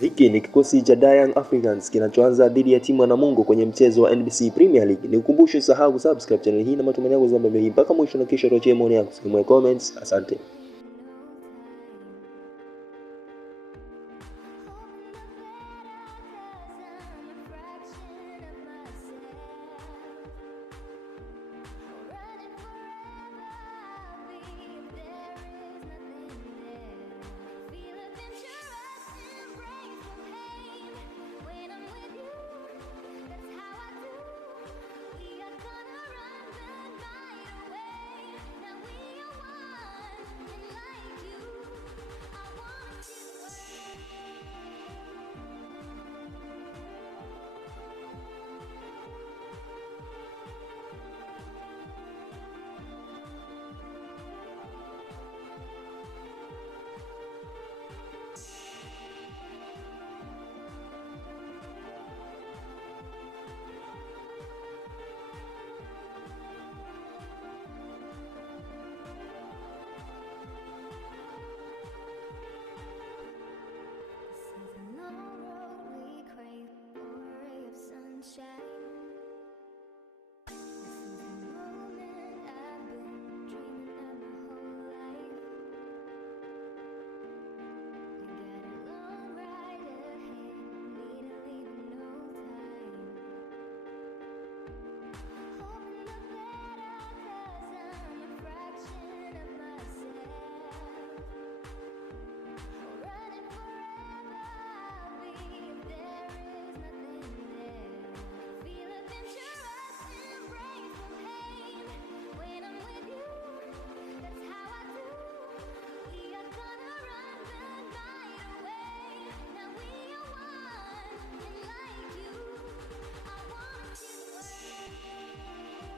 Hiki ni kikosi cha Young Africans kinachoanza dhidi ya timu ya Namungo kwenye mchezo wa NBC Premier League. Nikukumbushe usahau kusubscribe channel hii na matumaini yangu kwamba mpaka mwisho, na kisha tuachie maoni yako kwenye comments. Asante.